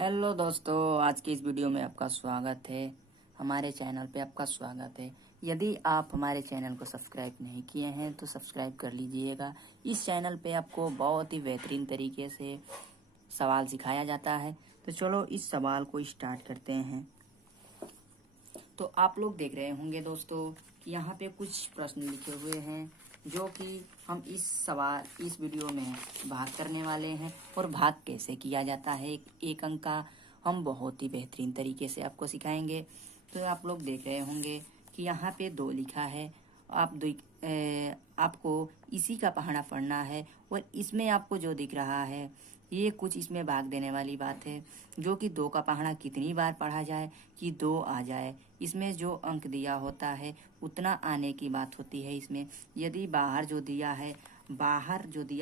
Hello दोस्तों, आज की इस वीडियो में आपका स्वागत है। हमारे चैनल पे आपका स्वागत है। यदि आप हमारे चैनल को सब्सक्राइब नहीं किए हैं तो सब्सक्राइब कर लीजिएगा। इस चैनल पे आपको बहुत ही बेहतरीन तरीके से सवाल सिखाया जाता है। तो चलो इस सवाल को स्टार्ट करते हैं। तो आप लोग देख रहे होंगे दोस्तों कि यहाँ पे कुछ प्रश्न लिखे हुए हैं जो कि हम इस वीडियो में भाग करने वाले हैं। और भाग कैसे किया जाता है एक अंक का हम बहुत ही बेहतरीन तरीके से आपको सिखाएंगे। तो आप लोग देख रहे होंगे कि यहाँ पे 2 लिखा है। आपको इसी का पहाड़ा पढ़ना है और इसमें आपको जो दिख रहा है ये कुछ इसमें भाग देने वाली बात है, जो कि 2 का पहाड़ा कितनी बार पढ़ा जाए कि 2 आ जाए। इसमें जो अंक दिया होता है उतना आने की बात होती है। इसमें यदि बाहर जो दिया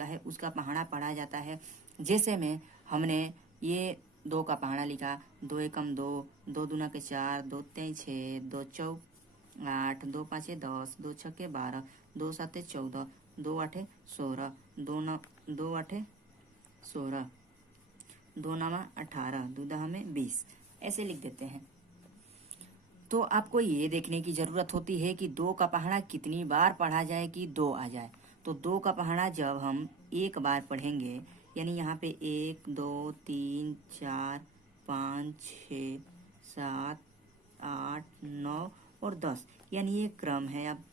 है उसका पहाड़ा पढ़ा जाता है। जैसे में हमने ये 2 का पहाड़ा लिखा, 2 एकम 2, 2 दूना के 4, 2 तीन 6, 2 चौक 8, 2 पाँचे 10, 2 छक्के 12, 2 साते 14, 2 आठे 16, 2 आठे 16, 2 नामा 18, 2 दहा में 20, ऐसे लिख देते हैं। तो आपको ये देखने की जरूरत होती है कि 2 का पहाड़ा कितनी बार पढ़ा जाए कि 2 आ जाए। तो 2 का पहाड़ा जब हम एक बार पढ़ेंगे, यानी यहाँ पे 1 2 3 4 5 6 7 8 9 और 10, यानी ये क्रम है। आप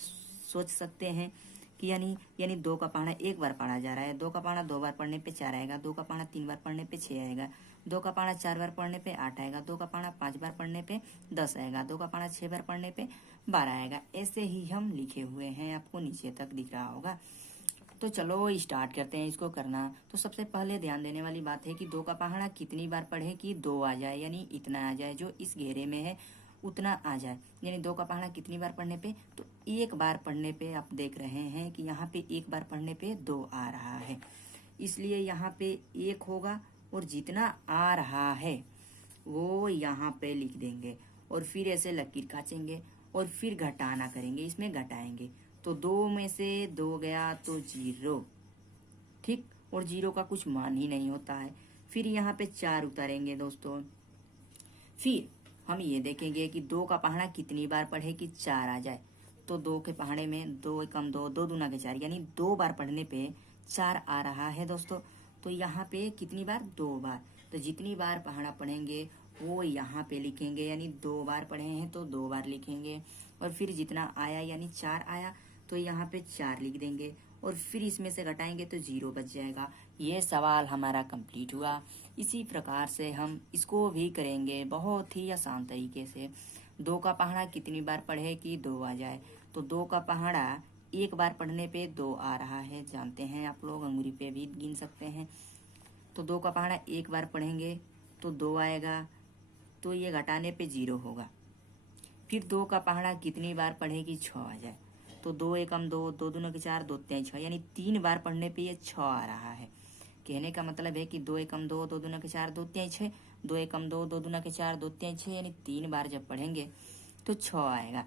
सोच सकते हैं कि यानी 2 का पहाड़ा एक बार पढ़ा जा रहा है। 2 का पहाड़ा 2 बार पढ़ने पे 4 आएगा, 2 का पहाड़ा 3 बार पढ़ने पे 6 आएगा, 2 का पहाड़ा 4 बार पढ़ने पे 8 आएगा, 2 का पहाड़ा 5 बार पढ़ने पे 10 आएगा, 2 का पहाड़ा 6 बार पढ़ने पे 12 आएगा। ऐसे ही हम लिखे हुए हैं, आपको नीचे तक दिख रहा होगा। तो चलो स्टार्ट करते हैं इसको करना। तो सबसे पहले ध्यान देने वाली बात है कि 2 का पहाड़ा कितनी बार पढ़े कि 2 आ जाए, यानी इतना आ जाए जो इस घेरे में है उतना आ जाए। यानी 2 का पहाड़ा कितनी बार पढ़ने पे, तो एक बार पढ़ने पे आप देख रहे हैं कि यहाँ पे एक बार पढ़ने पे 2 आ रहा है, इसलिए यहाँ पे 1 होगा और जितना आ रहा है वो यहाँ पे लिख देंगे और फिर ऐसे लकीर खींचेंगे और फिर घटाना करेंगे, इसमें घटाएंगे। तो 2 में से 2 गया तो 0, ठीक, और 0 का कुछ मान ही नहीं होता है। फिर यहाँ पे 4 उतारेंगे दोस्तों। फिर हम ये देखेंगे कि 2 का पहाड़ा कितनी बार पढ़े कि 4 आ जाए। तो 2 के पहाड़े में 2 एकम 2, 2 दूना के 4, यानी 2 बार पढ़ने पे 4 आ रहा है दोस्तों। तो यहाँ पे कितनी बार, 2 बार। तो जितनी बार पहाड़ा पढ़ेंगे वो यहाँ पे लिखेंगे, यानी 2 बार पढ़े हैं तो 2 बार लिखेंगे। और फिर जितना आया यानी 4 आया तो यहाँ पे 4 लिख देंगे और फिर इसमें से घटाएंगे तो 0 बच जाएगा। ये सवाल हमारा कंप्लीट हुआ। इसी प्रकार से हम इसको भी करेंगे बहुत ही आसान तरीके से। 2 का पहाड़ा कितनी बार पढ़े कि 2 आ जाए। तो 2 का पहाड़ा एक बार पढ़ने पे 2 आ रहा है, जानते हैं आप लोग, अंगुली पे भी गिन सकते हैं। तो 2 का पहाड़ा एक बार पढ़ेंगे तो 2 आएगा, तो ये घटाने पे 0 होगा। फिर 2 का पहाड़ा कितनी बार पढ़े कि 6 आ जाए। तो 2 एकम 2, 2 दूना के 4, 2 तीन 6, यानी 3 बार पढ़ने पे ये 6 आ रहा है। कहने का मतलब है कि 2 एकम 2, 2 दूना के 4, 2 तीन 6, 2 एकम 2, 2 दूना के 4, 2 तीन 6, यानी 3 बार जब पढ़ेंगे तो 6 आएगा।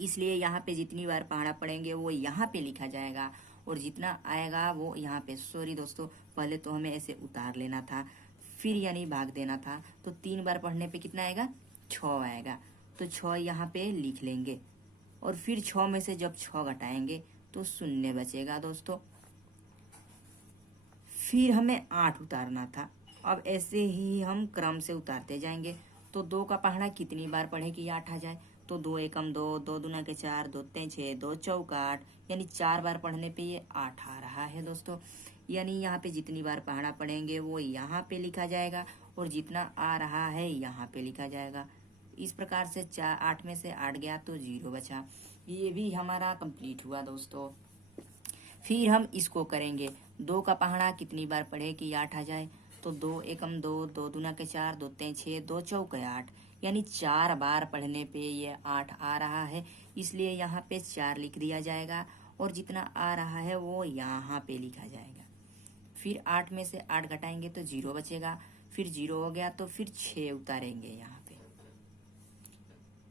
इसलिए यहाँ पे जितनी बार पहाड़ा पढ़ेंगे वो यहाँ पे लिखा जाएगा और जितना आएगा वो यहाँ पे। सॉरी दोस्तों, पहले तो हमें ऐसे उतार लेना था, फिर यानी भाग देना था। तो 3 बार पढ़ने पे कितना आएगा, 6 आएगा। तो 6 यहाँ पे लिख लेंगे और फिर 6 में से जब 6 घटाएंगे तो 0 बचेगा दोस्तों। फिर हमें 8 उतारना था। अब ऐसे ही हम क्रम से उतारते जाएंगे। तो 2 का पहाड़ा कितनी बार पढ़े कि 8 आ जाए। तो 2 एकम 2, 2 दूना के 4, 2 तीन 6, 2 चौक 8, यानी 4 बार पढ़ने पे ये 8 आ रहा है दोस्तों। यानी यहाँ पे जितनी बार पहाड़ा पढ़ेंगे वो यहाँ पे लिखा जाएगा और जितना आ रहा है यहाँ पे लिखा जाएगा। इस प्रकार से 8 में से 8 गया तो 0 बचा। ये भी हमारा कंप्लीट हुआ दोस्तों। फिर हम इसको करेंगे। 2 का पहाड़ा कितनी बार पढ़े कि 8 आ जाए। तो 2 एकम 2, 2 दूना के 4, 2 तीन 6, 2 चौक 8, यानी 4 बार पढ़ने पे ये 8 आ रहा है, इसलिए यहाँ पे 4 लिख दिया जाएगा और जितना आ रहा है वो यहाँ पे लिखा जाएगा। फिर 8 में से 8 घटाएंगे तो 0 बचेगा। फिर 0 हो गया तो फिर 6 उतारेंगे यहाँ पे।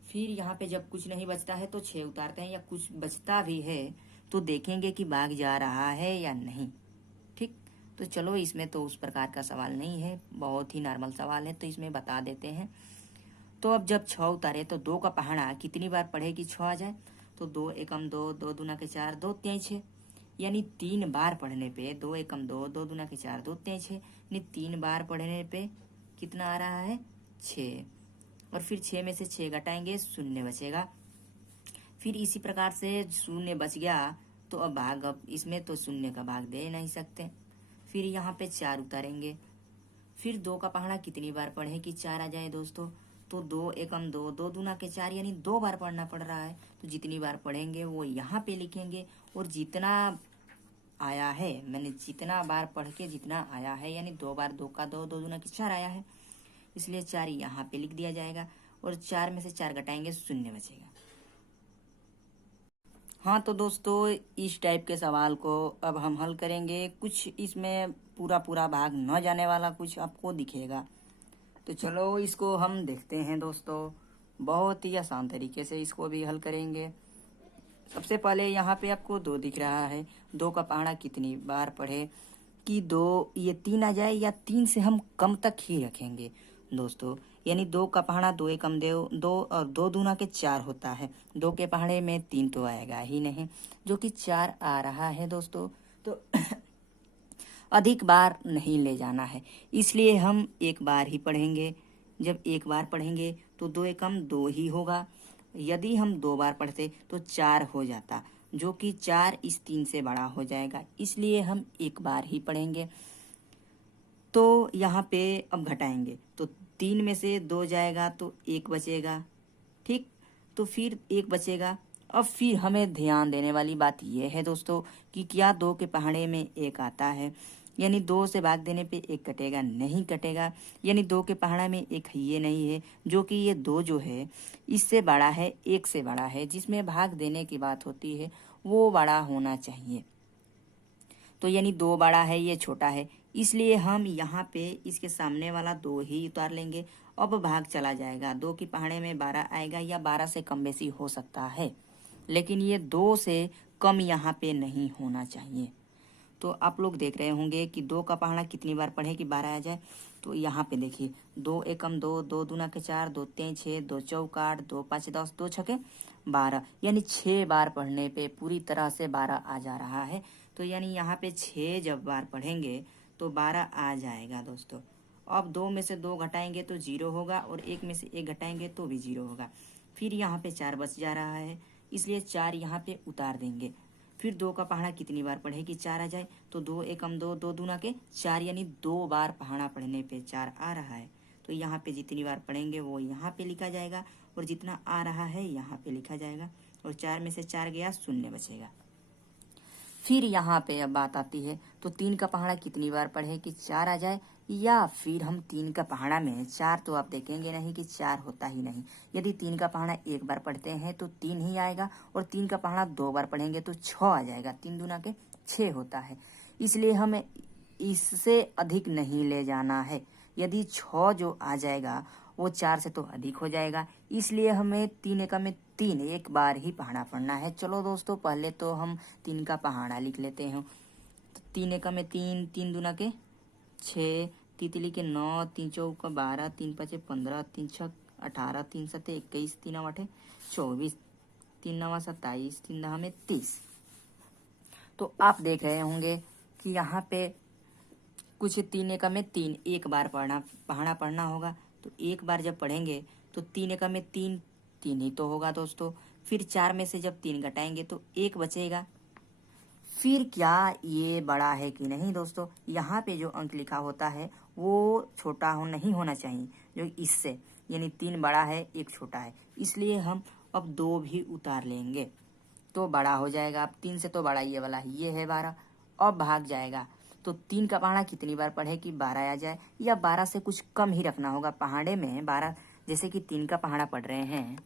फिर यहाँ पे जब कुछ नहीं बचता है तो 6 उतारते हैं, या कुछ बचता भी है तो देखेंगे कि भाग जा रहा है या नहीं, ठीक। तो चलो इसमें तो उस प्रकार का सवाल नहीं है, बहुत ही नॉर्मल सवाल है, तो इसमें बता देते हैं। तो अब जब 6 उतारे तो 2 का पहाड़ा कितनी बार पढ़े कि 6 आ जाए? तो 2 एकम 2, 2 दूना के 4, 2 तिहाई 6, यानी 3 बार पढ़ने पे 2 एकम 2, 2 दूना के 4, 2 तिहाई 6, यानी 3 बार पढ़ने पे कितना आ रहा है? 6। और फिर 6 में से 6 घटाएंगे, शून्य बचेगा। फिर इसी प्रकार से शून्य बच गया तो अब इसमें तो शून्य का भाग दे नहीं सकते। फिर यहाँ पे 4 उतारेंगे। फिर 2 का पहाड़ा कितनी बार पढ़े कि 4 आ जाए दोस्तों? तो 2 एकम 2, 2 दूना के 4, यानी 2 बार पढ़ना पड़ रहा है। तो जितनी बार पढ़ेंगे वो यहाँ पे लिखेंगे, और जितना आया है, मैंने जितना बार पढ़ के जितना आया है, यानी 2 बार 2 का 2, 2 दूना के 4 आया है, इसलिए 4 यहाँ पे लिख दिया जाएगा। और 4 में से 4 घटाएंगे, शून्य बचेगा। हाँ तो दोस्तों, इस टाइप के सवाल को अब हम हल करेंगे। कुछ इसमें पूरा पूरा भाग न जाने वाला कुछ आपको दिखेगा, तो चलो इसको हम देखते हैं दोस्तों। बहुत ही आसान तरीके से इसको भी हल करेंगे। सबसे पहले यहाँ पे आपको 2 दिख रहा है। 2 का पहाड़ा कितनी बार पढ़े कि 2, ये 3 आ जाए, या 3 से हम कम तक ही रखेंगे दोस्तों। यानी 2 का पहाड़ा 2 एकम 2, और 2 दूना के 4 होता है। 2 के पहाड़े में 3 तो आएगा ही नहीं, जो कि 4 आ रहा है दोस्तों। तो अधिक बार नहीं ले जाना है, इसलिए हम एक बार ही पढ़ेंगे। जब एक बार पढ़ेंगे तो 2 एकम 2 ही होगा। यदि हम 2 बार पढ़ते तो 4 हो जाता, जो कि 4 इस 3 से बड़ा हो जाएगा, इसलिए हम एक बार ही पढ़ेंगे। तो यहाँ पे अब घटाएंगे तो 3 में से 2 जाएगा तो 1 बचेगा, ठीक। तो फिर 1 बचेगा। अब फिर हमें ध्यान देने वाली बात यह है दोस्तों कि क्या 2 के पहाड़े में 1 आता है, यानी 2 से भाग देने पे 1 कटेगा, नहीं कटेगा। यानी 2 के पहाड़ा में 1 ये नहीं है, जो कि ये 2 जो है इससे बड़ा है, 1 से बड़ा है, जिसमें भाग देने की बात होती है वो बड़ा होना चाहिए। तो यानी 2 बड़ा है, ये छोटा है, इसलिए हम यहाँ पे इसके सामने वाला 2 ही उतार लेंगे। अब भाग चला जाएगा, 2 की पहाड़े में 12 आएगा, या 12 से कम बेसी हो सकता है, लेकिन ये 2 से कम यहाँ पे नहीं होना चाहिए। तो आप लोग देख रहे होंगे कि 2 का पहाड़ा कितनी बार पढ़े कि 12 आ जाए। तो यहाँ पे देखिए, 2 एकम 2, 2 दूना के 4, 2 तिहाई 6, 2 चौक 8, 2 पाँच 10, 2 छके 12, यानी 6 बार पढ़ने पे पूरी तरह से 12 आ जा रहा है। तो यानी यहाँ पे 6 जब बार पढ़ेंगे तो 12 आ जाएगा दोस्तों। अब 2 में से 2 घटाएंगे तो 0 होगा, और 1 में से 1 घटाएंगे तो भी 0 होगा। फिर यहाँ पे 4 बच जा रहा है, इसलिए 4 यहाँ पे उतार देंगे। फिर 2 का पहाड़ा कितनी बार पढ़े कि 4 आ जाए? तो 2 एकम 2, 2 दूना के 4, यानी 2 बार पहाड़ा पढ़ने पे 4 आ रहा है। तो यहाँ पे जितनी बार पढ़ेंगे वो यहाँ पे लिखा जाएगा, और जितना आ रहा है यहाँ पे लिखा जाएगा, और 4 में से 4 गया, शून्य बचेगा। फिर यहाँ पे अब बात आती है, तो 3 का पहाड़ा कितनी बार पढ़े कि 4 आ जाए, या फिर हम 3 का पहाड़ा में 4 तो आप देखेंगे नहीं कि 4 होता ही नहीं। यदि 3 का पहाड़ा 1 बार पढ़ते हैं तो 3 ही आएगा, और 3 का पहाड़ा 2 बार पढ़ेंगे तो 6 आ जाएगा। 3 दूना के 6 होता है, इसलिए हमें इससे अधिक नहीं ले जाना है। यदि 6 जो आ जाएगा वो 4 से तो अधिक हो जाएगा, इसलिए हमें 3 एकम में 3 एक बार ही पहाड़ा पढ़ना है। चलो दोस्तों, पहले तो हम 3 का पहाड़ा लिख लेते हैं। तो 3 एकम में 3, 3 दूना के 6, तितली के 9, 3 चौक 12, 3 पाँच 15, 3 छक 18, 3 सत्ते 21, 3 आठ 24, 3 नवा 27, 3 दहा में 30। तो आप देख रहे होंगे कि यहाँ पे कुछ 3 एकम में 3 एक बार पहाड़ा पढ़ना होगा। तो एक बार जब पढ़ेंगे तो 3 एकम में 3 3 ही तो होगा दोस्तों। फिर 4 में से जब 3 घटाएंगे तो 1 बचेगा। फिर क्या ये बड़ा है कि नहीं दोस्तों? यहाँ पे जो अंक लिखा होता है वो छोटा नहीं होना चाहिए, जो इससे, यानी 3 बड़ा है 1 छोटा है, इसलिए हम अब 2 भी उतार लेंगे तो बड़ा हो जाएगा। अब 3 से तो बड़ा ये वाला ही, ये है 12। अब भाग जाएगा तो 3 का पहाड़ा कितनी बार पढ़े कि 12 आ जाए, या 12 से कुछ कम ही रखना होगा। पहाड़े में 12, जैसे कि 3 का पहाड़ा पढ़ रहे हैं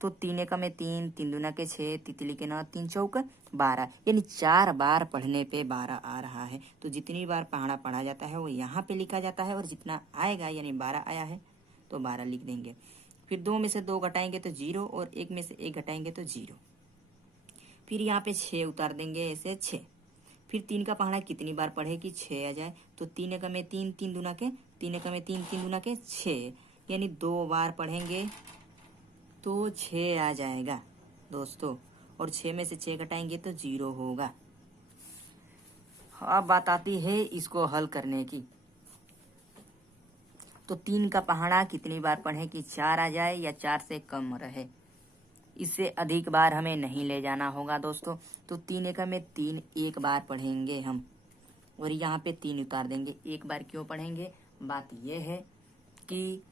तो 3 एकम में 3, 3 दूना के 6, तितली के 9, 3 चौक 12, यानी 4 बार पढ़ने पे 12 आ रहा है। तो जितनी बार पहाड़ा पढ़ा जाता है वो यहाँ पे लिखा जाता है, और जितना आएगा यानी 12 आया है तो 12 लिख देंगे। फिर 2 में से 2 घटाएंगे तो 0, और 1 में से 1 घटाएंगे तो 0। फिर यहाँ पे 6 उतार देंगे, ऐसे 6। फिर 3 का पहाड़ा कितनी बार पढ़े कि 6 आ जाए, तो 3 एकम में 3, 3 दूना के 3 एकम में 3, 3 दूना के 6, यानी 2 बार पढ़ेंगे तो 6 आ जाएगा दोस्तों। और 6 में से 6 घटाएंगे तो 0 होगा। अब बात आती है इसको हल करने की। तो 3 का पहाड़ा कितनी बार पढ़े कि 4 आ जाए या 4 से कम रहे। इससे अधिक बार हमें नहीं ले जाना होगा दोस्तों। तो 3 एकम में 3 एक बार पढ़ेंगे हम, और यहाँ पे 3 उतार देंगे। एक बार क्यों पढ़ेंगे, बात यह है कि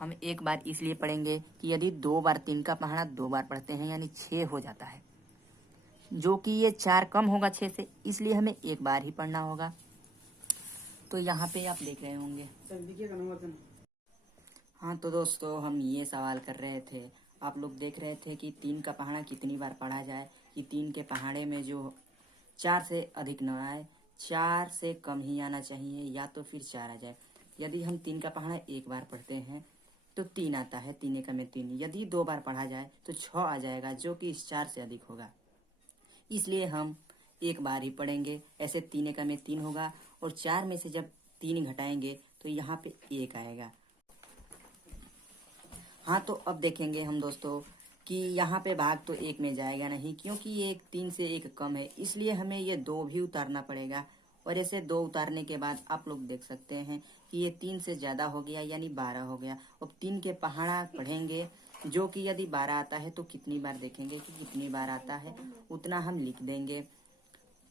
हम एक बार इसलिए पढ़ेंगे कि यदि 2 बार 3 का पहाड़ा 2 बार पढ़ते हैं यानी 6 हो जाता है, जो कि ये 4 कम होगा 6 से, इसलिए हमें एक बार ही पढ़ना होगा। तो यहाँ पे आप देख रहे होंगे। हाँ तो दोस्तों, हम ये सवाल कर रहे थे, आप लोग देख रहे थे कि 3 का पहाड़ा कितनी बार पढ़ा जाए, कि 3 के पहाड़े में जो 4 से अधिक न आए, 4 से कम ही आना चाहिए, या तो फिर 4 आ जाए। यदि हम 3 का पहाड़ा एक बार पढ़ते हैं तो 3 आता है, 3 एकम में 3। यदि 2 बार पढ़ा जाए तो 6 आ जाएगा, जो कि इस 4 से अधिक होगा। इसलिए हम एक बार ही पढ़ेंगे। ऐसे 3 एकम में 3 होगा, और 4 में से जब 3 घटाएंगे तो यहाँ पे 1 आएगा। हाँ तो अब देखेंगे हम दोस्तों कि यहाँ पे भाग तो 1 में जाएगा नहीं, क्योंकि ये 3 से 1 कम है, इसलिए हमें ये 2 भी उतारना पड़ेगा। और ऐसे 2 उतारने के बाद आप लोग देख सकते हैं कि ये 3 से ज़्यादा हो गया, यानी 12 हो गया। अब 3 के पहाड़ा पढ़ेंगे, जो कि यदि 12 आता है तो कितनी बार देखेंगे कि कितनी बार आता है, उतना हम लिख देंगे।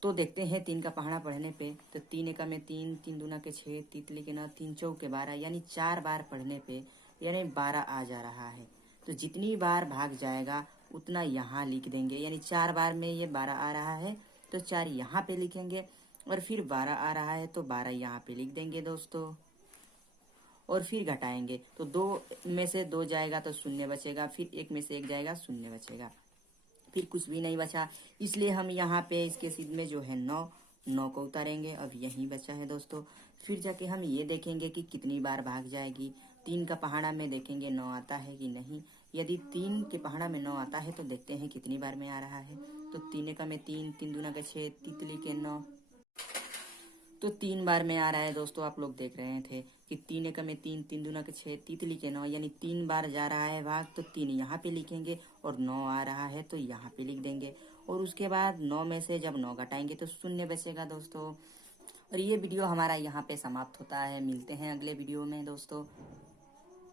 तो देखते हैं 3 का पहाड़ा पढ़ने पे, तो 3 एकम में 3, 3 दूना के 6, तितली के 9, 3 चौके 12, यानी 4 बार पढ़ने पे यानी 12 आ जा रहा है। तो जितनी बार भाग जाएगा उतना यहाँ लिख देंगे, यानी 4 बार में ये 12 आ रहा है तो 4 यहाँ पे लिखेंगे, और फिर 12 आ रहा है तो 12 यहाँ पे लिख देंगे दोस्तों। और फिर घटाएंगे तो 2 में से 2 जाएगा तो 0 बचेगा, फिर 1 में से 1 जाएगा 0 बचेगा, फिर कुछ भी नहीं बचा। इसलिए हम यहाँ पे इसके सिद्ध में जो है 9 को उतारेंगे। अब यही बचा है दोस्तों। फिर जाके हम ये देखेंगे कि कितनी बार भाग जाएगी। 3 का पहाड़ा में देखेंगे 9 आता है कि नहीं। यदि 3 के पहाड़ा में 9 आता है तो देखते हैं कितनी बार में आ रहा है। तो 3 एकम में 3, 3 दूना के 6, तितली के 9, तो 3 बार में आ रहा है दोस्तों। आप लोग देख रहे थे कि 3 एकम में 3, 3 दूना के 6, तितली के 9, यानी 3 बार जा रहा है भाग, तो 3 यहाँ पे लिखेंगे, और 9 आ रहा है तो यहाँ पे लिख देंगे। और उसके बाद 9 में से जब 9 घटाएंगे तो 0 बचेगा दोस्तों। और ये वीडियो हमारा यहाँ पे समाप्त होता है। मिलते हैं अगले वीडियो में दोस्तों।